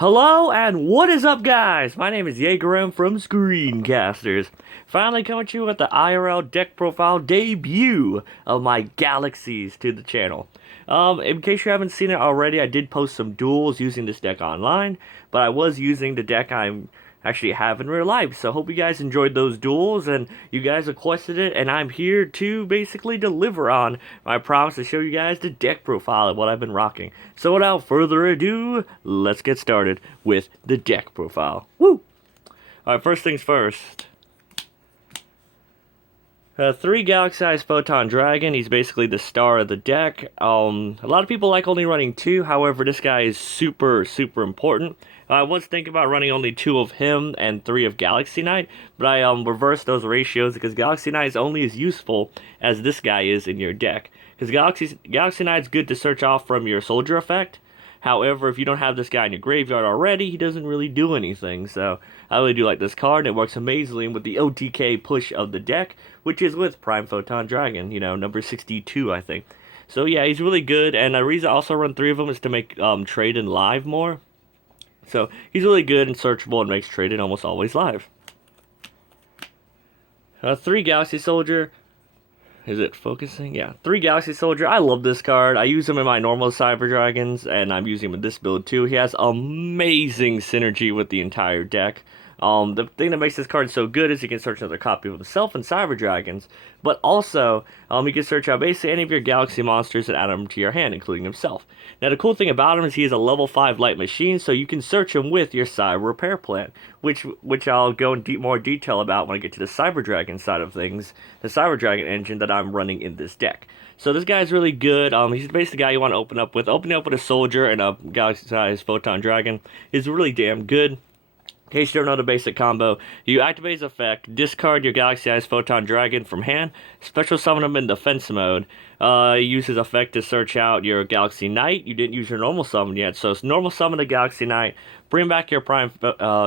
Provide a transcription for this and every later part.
Hello and what is up, guys? My name is Jager-M from ScreenCasterz. Finally coming to you with the IRL deck profile debut of my Galaxies to the channel. In case you haven't seen it already, I did post some duels using this deck online, but I was using the deck I'm actually have in real life. So hope you guys enjoyed those duels and you guys requested it, and I'm here to basically deliver on my promise to show you guys the deck profile of what I've been rocking. So without further ado, let's get started with the deck profile. Woo! Alright, first things first. 3 Galaxies Photon Dragon. He's basically the star of the deck. A lot of people like only running 2, however, this guy is super important. I was thinking about running only 2 of him and 3 of Galaxy Knight, but I reversed those ratios because Galaxy Knight is only as useful as this guy is in your deck. Because Galaxy Knight's good to search off from your soldier effect. However, if you don't have this guy in your graveyard already, he doesn't really do anything. So I really do like this card, and it works amazingly with the OTK push of the deck, which is with Prime Photon Dragon, you know, number 62, I think. So yeah, he's really good, and the reason I also run 3 of them is to make trading live more. So he's really good and searchable and makes trading almost always live. 3 Galaxy Soldier. Is it focusing? Yeah, 3 Galaxy Soldier. I love this card. I use him in my normal Cyber Dragons, and I'm using him in this build too. He has amazing synergy with the entire deck. The thing that makes this card so good is you can search another copy of himself in Cyber Dragons, but also you can search out basically any of your Galaxy monsters and add them to your hand, including himself. Now the cool thing about him is he is a level 5 light machine, so you can search him with your Cyber Repair Plant, which I'll go in more detail about when I get to the Cyber Dragon side of things, the Cyber Dragon engine that I'm running in this deck. So this guy's really good. He's basically the guy you want to open up with. Opening up with a soldier and a Galaxy-sized Photon Dragon is really damn good. In case you don't know the basic combo, you activate his effect, discard your Galaxy-sized Photon Dragon from hand, special summon him in defense mode. Use his effect to search out your Galaxy Knight. You didn't use your normal summon yet, so it's normal summon the Galaxy Knight. Bring back your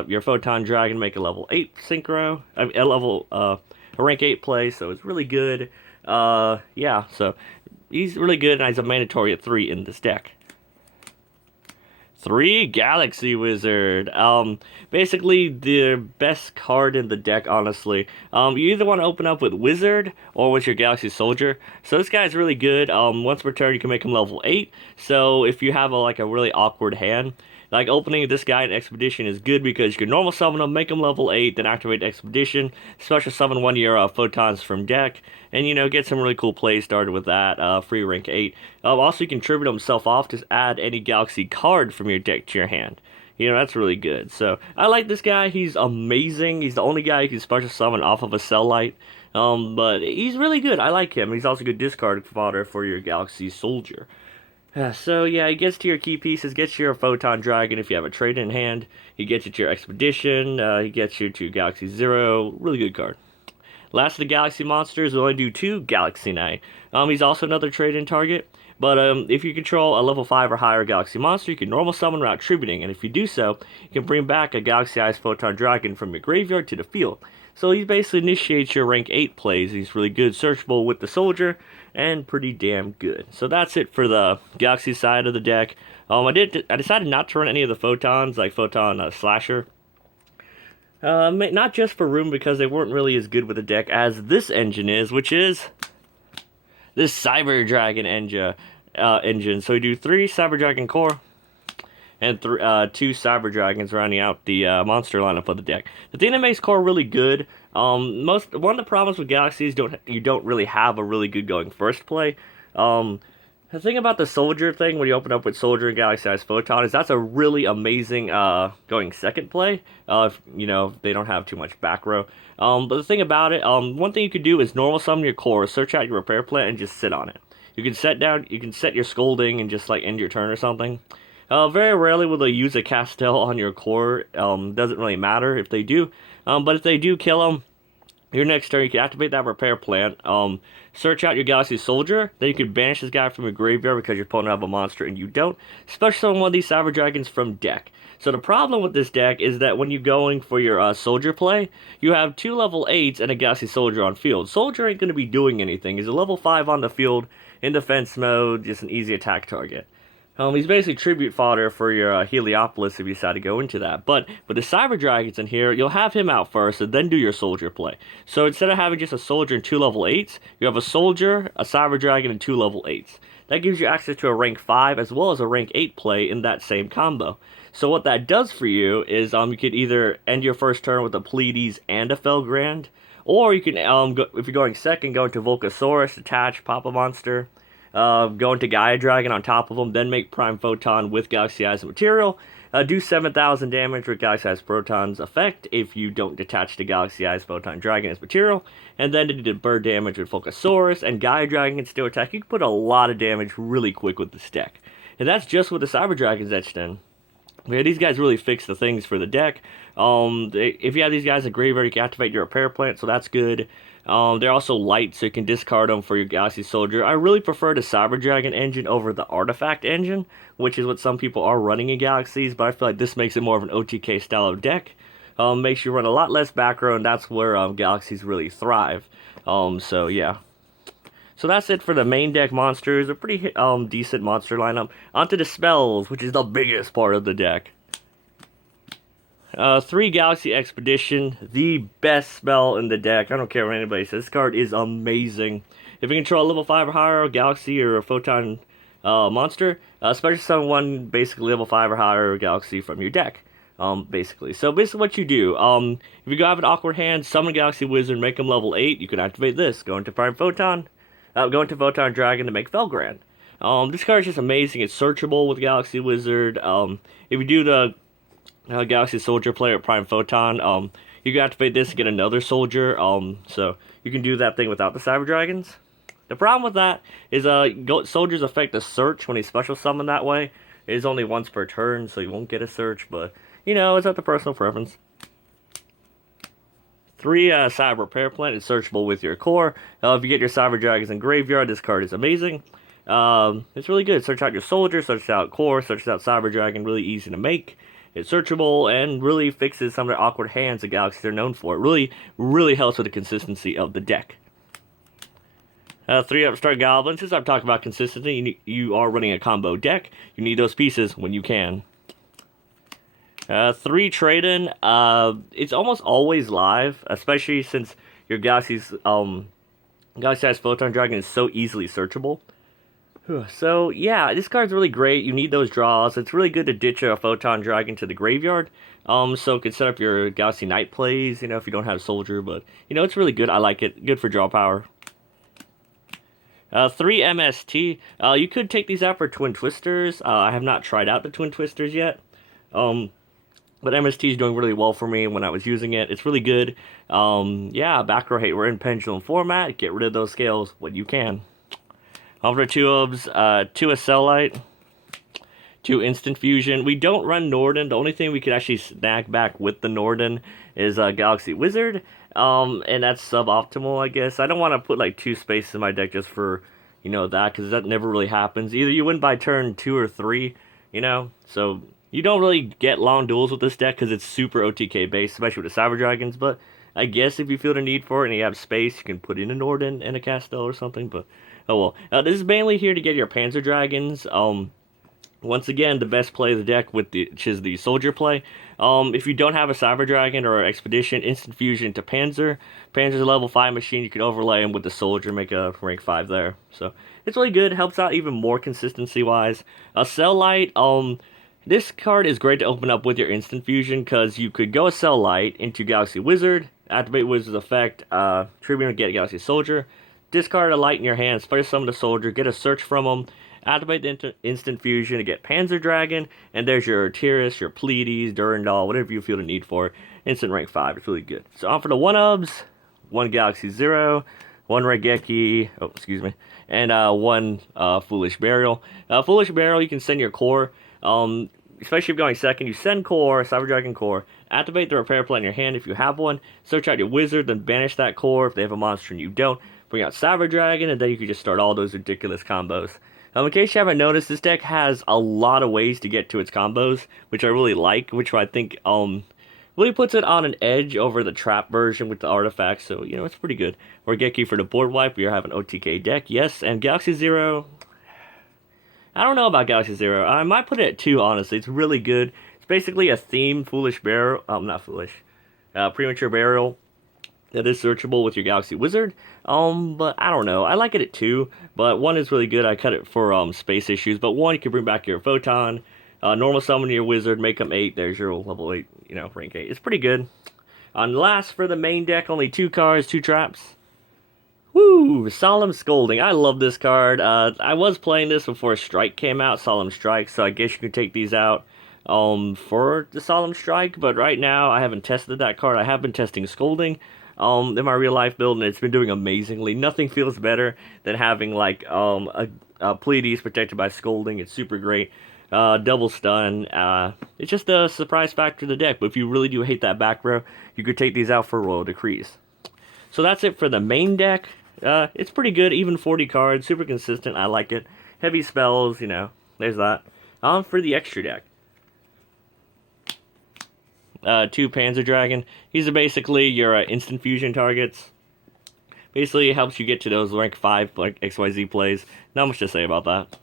your Photon Dragon, make a level 8 synchro, a rank 8 play, so it's really good. Yeah, so he's really good, and he's a mandatory at 3 in this deck. 3 Galaxy Wizard. Basically the best card in the deck, honestly. You either want to open up with Wizard or with your Galaxy Soldier. So this guy's really good. Once per turn, you can make him level 8. So if you have a really awkward hand, like opening this guy in Expedition is good because you can normal summon him, make him level 8, then activate Expedition, special summon 1 of your photons from deck, and you know, get some really cool plays started with that, free rank 8. Also, you can tribute himself off to add any Galaxy card from your deck to your hand. You know, that's really good. So, I like this guy. He's amazing. He's the only guy who can special summon off of a Cell Light. But he's really good. I like him. He's also good discard fodder for your Galaxy Soldier. So yeah, he gets to your key pieces, gets you your Photon Dragon if you have a trade in hand. He gets you to your Expedition, he gets you to Galaxy Zero, really good card. Last of the Galaxy Monsters, we only do 2 Galaxy Knight. He's also another trade-in target, but if you control a level 5 or higher Galaxy Monster, you can normal summon without tributing, and if you do so, you can bring back a Galaxy-sized Photon Dragon from your graveyard to the field. So he basically initiates your rank 8 plays. He's really good, searchable with the Soldier, and pretty damn good. So that's it for the Galaxy side of the deck. I decided not to run any of the Photons, like Photon Slasher. Not just for room, because they weren't really as good with the deck as this engine is, which is this Cyber Dragon engine. So we do 3 Cyber Dragon core and 2 Cyber Dragons rounding out the monster lineup of the deck. The thing that makes core really good, one of the problems with Galaxies, you don't really have a really good going first play. The thing about the Soldier thing, when you open up with Soldier and Galaxy-sized Photon, is that's a really amazing going second play, if, you know, they don't have too much back row. But the thing about it, one thing you could do is normal summon your core, search out your repair plant, and just sit on it. You can set your Scolding and just like end your turn or something. Very rarely will they use a Castel on your core. Doesn't really matter if they do. But if they do kill them, your next turn you can activate that repair plant. Search out your Galaxy Soldier. Then you can banish this guy from your graveyard because your opponent have a monster and you don't. Special summon one of these Cyber Dragons from deck. So the problem with this deck is that when you're going for your Soldier play, you have 2 level 8s and a Galaxy Soldier on field. Soldier ain't going to be doing anything. He's a level 5 on the field in defense mode, just an easy attack target. He's basically tribute fodder for your Heliopolis if you decide to go into that. But with the Cyber Dragons in here, you'll have him out first and then do your soldier play. So instead of having just a soldier and 2 level 8s, you have a soldier, a Cyber Dragon, and 2 level 8s. That gives you access to a rank 5 as well as a rank 8 play in that same combo. So what that does for you is you could either end your first turn with a Pleiades and a Felgrand, or you can, if you're going second, go into Volcasaurus, attach, pop a monster, go into Gaia Dragon on top of them, then make Prime Photon with Galaxies material. Do 7,000 damage with Galaxies Proton's effect if you don't detach the Galaxies Photon Dragon as material. And then it did bird damage with Volcasaurus, and Gaia Dragon can still attack. You can put a lot of damage really quick with this deck. And that's just with the Cyber Dragons etched in. Yeah, these guys really fix the things for the deck. If you have these guys in graveyard, you can activate your repair plant, so that's good. They're also light, so you can discard them for your Galaxy Soldier. I really prefer the Cyber Dragon engine over the Artifact engine, which is what some people are running in Galaxies, but I feel like this makes it more of an OTK style of deck. Makes you run a lot less back row, and that's where Galaxies really thrive. So yeah. So that's it for the main deck monsters. A pretty decent monster lineup. Onto the spells, which is the biggest part of the deck. 3 Galaxy Expedition, the best spell in the deck. I don't care what anybody says. This card is amazing. If you control a level 5 or higher Galaxy or a Photon monster, special summon one basically level 5 or higher Galaxy from your deck. Basically. So basically what you do, if you go have an awkward hand, summon Galaxy Wizard, make him level 8, you can activate this. Go into Prime Photon. Go into Photon Dragon to make Felgrand. This card is just amazing. It's searchable with Galaxy Wizard. If you do the Galaxy Soldier player at Prime Photon, you can activate this to get another soldier. So you can do that thing without the Cyber Dragons. The problem with that is soldiers affect the search when he special summon that way. It is only once per turn, so you won't get a search, but you know, it's up to personal preference. 3 Cyber Repair Plant is searchable with your core. If you get your Cyber Dragons in graveyard, this card is amazing. It's really good. Search out your soldier, search out core, search out Cyber Dragon. Really easy to make. It's searchable and really fixes some of the awkward hands that Galaxies are known for. It really helps with the consistency of the deck. 3 Upstart Goblins. Since I'm talking about consistency, you are running a combo deck. You need those pieces when you can. 3 Trade-In, it's almost always live, especially since your Galaxy's Photon Dragon is so easily searchable. So, yeah, this card's really great. You need those draws. It's really good to ditch a Photon Dragon to the graveyard. So it can set up your Galaxy Knight plays, you know, if you don't have Soldier, but, you know, it's really good. I like it. Good for draw power. 3 MST. You could take these out for Twin Twisters. I have not tried out the Twin Twisters yet. But MST is doing really well for me when I was using it. It's really good. Yeah, back row hate. We're in Pendulum format. Get rid of those scales when you can. Over 2 Obs, 2 Acellite, 2 Instant Fusion. We don't run Norden. The only thing we could actually snag back with the Norden is Galaxy Wizard. And that's suboptimal, I guess. I don't want to put like 2 spaces in my deck just for, you know, that, because that never really happens. Either you win by turn 2 or 3, you know, so you don't really get long duels with this deck because it's super OTK based, especially with the Cyber Dragons, but I guess if you feel the need for it and you have space, you can put in a Norden and a Castel or something, but oh well. This is mainly here to get your Panzer Dragons. Once again, the best play of the deck which is the Soldier play. If you don't have a Cyber Dragon or an Expedition, Instant Fusion to Panzer. Panzer's a level 5 machine. You can overlay him with the Soldier, make a rank 5 there. So it's really good. Helps out even more consistency-wise. Acellite, this card is great to open up with your Instant Fusion because you could go Acellite into Galaxy Wizard, activate Wizard's effect, Tribune to get Galaxy Soldier, discard a light in your hand, special summon the Soldier, get a search from them, activate the Instant Fusion to get Panzer Dragon, and there's your Tyrus, your Pleiades, Durandal, whatever you feel the need for. Instant rank 5, it's really good. So on for the 1-Ubs, 1 Galaxy 0, 1 Regeki, oh, excuse me, and 1 Foolish Burial. Foolish Burial, you can send your core. Especially if going second, you send core, Cyber Dragon core, activate the repair plant in your hand if you have one, search out your wizard, then banish that core if they have a monster and you don't, bring out Cyber Dragon, and then you can just start all those ridiculous combos. In case you haven't noticed, this deck has a lot of ways to get to its combos, which I really like, which I think really puts it on an edge over the trap version with the artifacts, so, you know, it's pretty good. Regeki for the board wipe, we have an OTK deck, yes, and Galaxy 0... I don't know about Galaxy Zero. I might put it at 2, honestly. It's really good. It's basically a themed foolish burial. Not foolish. Premature burial that is searchable with your Galaxy Wizard. But I don't know. I like it at 2, but 1 is really good. I cut it for space issues. But 1, you can bring back your Photon, normal summon your Wizard, make them 8. There's your level 8, rank 8. It's pretty good. On last for the main deck, only 2 cards, 2 traps. Woo! Solemn Scolding. I love this card. I was playing this before Strike came out, Solemn Strike, so I guess you can take these out for the Solemn Strike, but right now I haven't tested that card. I have been testing Scolding in my real life build, and it's been doing amazingly. Nothing feels better than having like a Pleiades protected by Scolding. It's super great. Double stun. It's just a surprise factor to the deck, but if you really do hate that back row, you could take these out for Royal Decrees. So that's it for the main deck. It's pretty good, even 40 cards, super consistent, I like it. Heavy spells, there's that. For the extra deck. 2 Panzer Dragon. These are basically your instant fusion targets. Basically, it helps you get to those rank 5 like XYZ plays. Not much to say about that.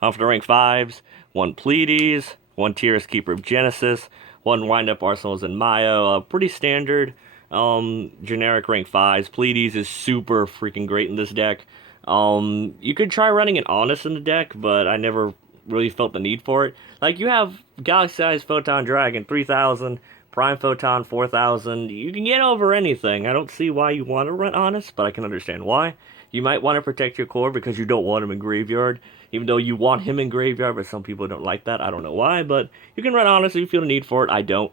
For the rank 5s, 1 Pleiades, 1 Tyrus Keeper of Genesis, 1 Wind-Up Arsenals and Mayo. Pretty standard. Generic rank 5s. Pleiades is super freaking great in this deck. You could try running an Honest in the deck, but I never really felt the need for it. Like, you have Galaxy-sized Photon Dragon, 3,000, Prime Photon, 4,000. You can get over anything. I don't see why you want to run Honest, but I can understand why. You might want to protect your core because you don't want him in Graveyard, even though you want him in Graveyard, but some people don't like that. I don't know why, but you can run Honest if you feel the need for it. I don't.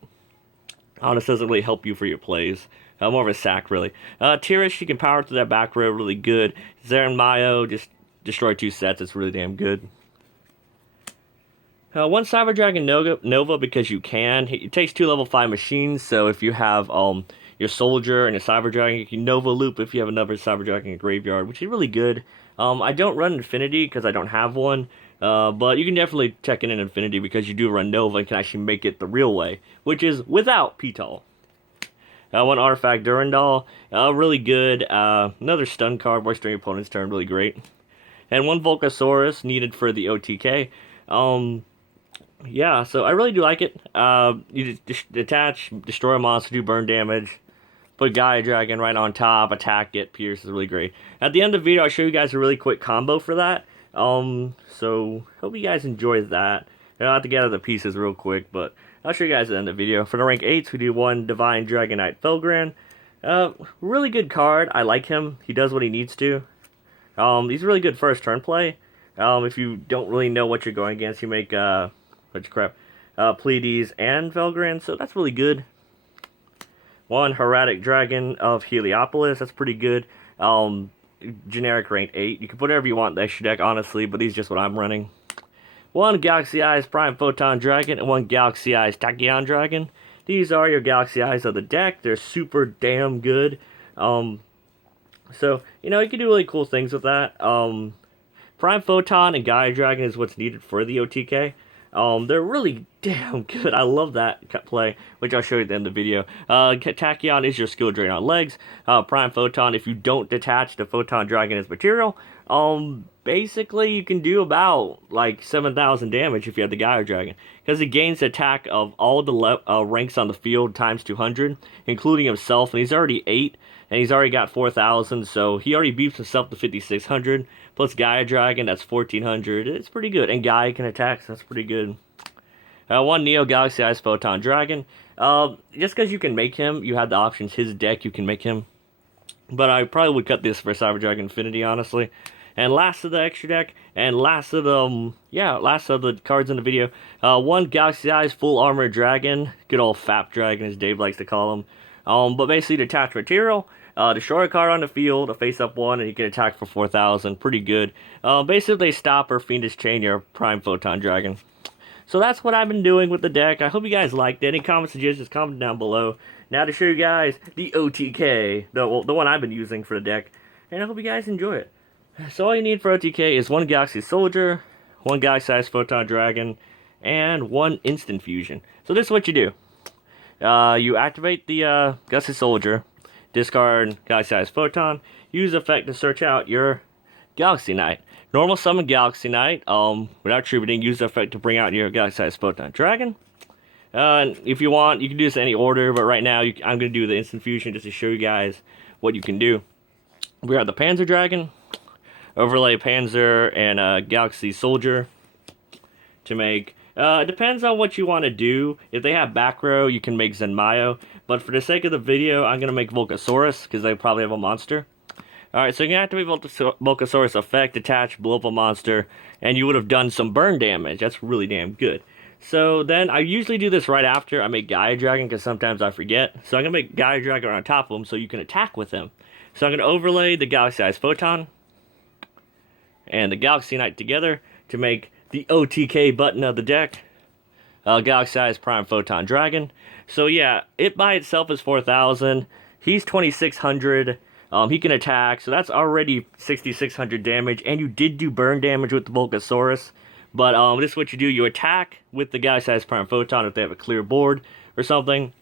Honest doesn't really help you for your plays. More of a sack, really. Tyrus, you can power through that back row really good. Zaren Mayo, just destroy 2 sets. It's really damn good. 1 Cyber Dragon Nova because you can. It takes 2 level 5 machines, so if you have your Soldier and a Cyber Dragon, you can Nova Loop if you have another Cyber Dragon in Graveyard, which is really good. I don't run Infinity because I don't have one. But you can definitely check in Infinity because you do run Nova and can actually make it the real way, which is without P-Tall. 1 Artifact Durandal, really good. Another stun card, works during your opponent's turn, really great. And 1 Volcasaurus, needed for the OTK. Yeah, so I really do like it. You just detach, destroy a monster, do burn damage. Put Gaia Dragon right on top, attack it, Pierce is really great. At the end of the video, I'll show you guys a really quick combo for that. So hope you guys enjoyed that. I'll have to gather the pieces real quick, but I'll show you guys at the end of the video. For the rank 8s, we do 1 Divine Dragonite Felgran. Really good card. I like him. He does what he needs to. He's really good first turn play. If you don't really know what you're going against, you make, Pleiades and Felgran, so that's really good. 1 Hieratic Dragon of Heliopolis, that's pretty good. Generic rank 8. You can put whatever you want in the extra deck, honestly, but these are just what I'm running. 1 Galaxy Eyes Prime Photon Dragon and 1 Galaxy Eyes Tachyon Dragon. These are your Galaxy Eyes of the deck. They're super damn good. So, you can do really cool things with that. Prime Photon and Gaia Dragon is what's needed for the OTK. They're really damn good. I love that play, which I'll show you at the end of the video. Tachyon is your skill drain on legs. Prime Photon, if you don't detach the Photon Dragon as material, basically you can do about like 7,000 damage if you have the Gaia Dragon, because it gains the attack of all the ranks on the field times 200, including himself, and he's already 8, and he's already got 4,000, so he already beeps himself to 5,600, plus Gaia Dragon, that's 1,400, it's pretty good, and Gaia can attack, so that's pretty good. 1 Neo Galaxy Eyes Photon Dragon, just because you can make him, you have the options, his deck, you can make him, but I probably would cut this for Cyber Dragon Infinity, honestly. And last of the extra deck, and last of the cards in the video, 1 Galaxy Eyes Full Armor Dragon, good old Fap Dragon as Dave likes to call him. But basically detach material, destroy a card on the field, a face-up 1, and you can attack for 4,000, pretty good. Basically they stop or Fiendish Chain your Prime Photon Dragon. So that's what I've been doing with the deck. I hope you guys liked it. Any comments, suggestions, comment down below. Now to show you guys the OTK, the one I've been using for the deck, and I hope you guys enjoy it. So all you need for OTK is 1 Galaxy Soldier, 1 Galaxy-sized Photon Dragon, and 1 Instant Fusion. So this is what you do. You activate the Galaxy Soldier, discard Galaxy-sized Photon, use effect to search out your Galaxy Knight. Normal summon Galaxy Knight, without tributing, use the effect to bring out your Galaxy Photon Dragon. If you want, you can do this in any order, but right now, I'm going to do the instant fusion just to show you guys what you can do. We got the Panzer Dragon, overlay Panzer, and Galaxy Soldier to make. It depends on what you want to do. If they have back row, you can make Zenmayo, but for the sake of the video, I'm going to make Volcasaurus, because they probably have a monster. Alright, so you're going to activate Volcasaurus effect, attach, blow up a monster, and you would have done some burn damage. That's really damn good. So then, I usually do this right after I make Gaia Dragon, because sometimes I forget. So I'm going to make Gaia Dragon on top of him, so you can attack with him. So I'm going to overlay the Galaxy Photon and the Galaxy Knight together to make the OTK button of the deck. Galaxy Prime Photon Dragon. So yeah, it by itself is 4,000. He's 2,600. He can attack, so that's already 6,600 damage, and you did do burn damage with the Volcasaurus, but this is what you do. You attack with the Galaxy Prime Photon if they have a clear board or something.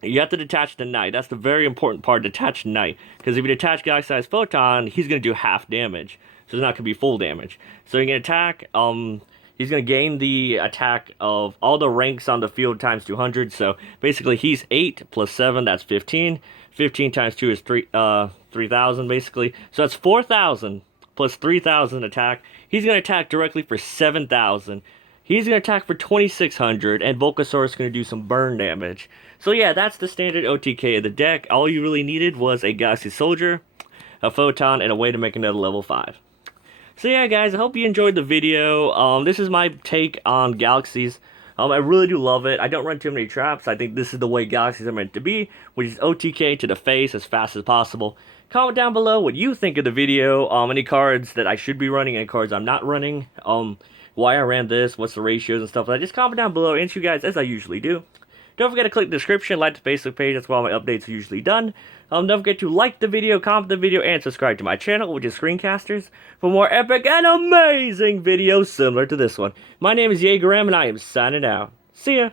You have to detach the Knight. That's the very important part, detach Knight, because if you detach Galaxy Photon, he's going to do half damage, so it's not going to be full damage. So you can attack, he's going to gain the attack of all the ranks on the field times 200, so basically he's 8 plus 7, that's 15. 15 times 2 is 3,000 basically. So that's 4,000 plus 3,000 attack. He's going to attack directly for 7,000. He's going to attack for 2,600, and Volcasaurus is going to do some burn damage. So yeah, that's the standard OTK of the deck. All you really needed was a Galaxy Soldier, a Photon, and a way to make another level 5. So yeah, guys, I hope you enjoyed the video. This is my take on Galaxies. I really do love it. I don't run too many traps. I think this is the way Galaxies are meant to be, which is OTK to the face as fast as possible. Comment down below what you think of the video, any cards that I should be running, any cards I'm not running, why I ran this, what's the ratios and stuff like that. Just comment down below, answer you guys as I usually do. Don't forget to click the description, like the Facebook page, that's where all my updates are usually done. Don't forget to like the video, comment the video, and subscribe to my channel, which is ScreenCasterz, for more epic and amazing videos similar to this one. My name is Jager-M, and I am signing out. See ya!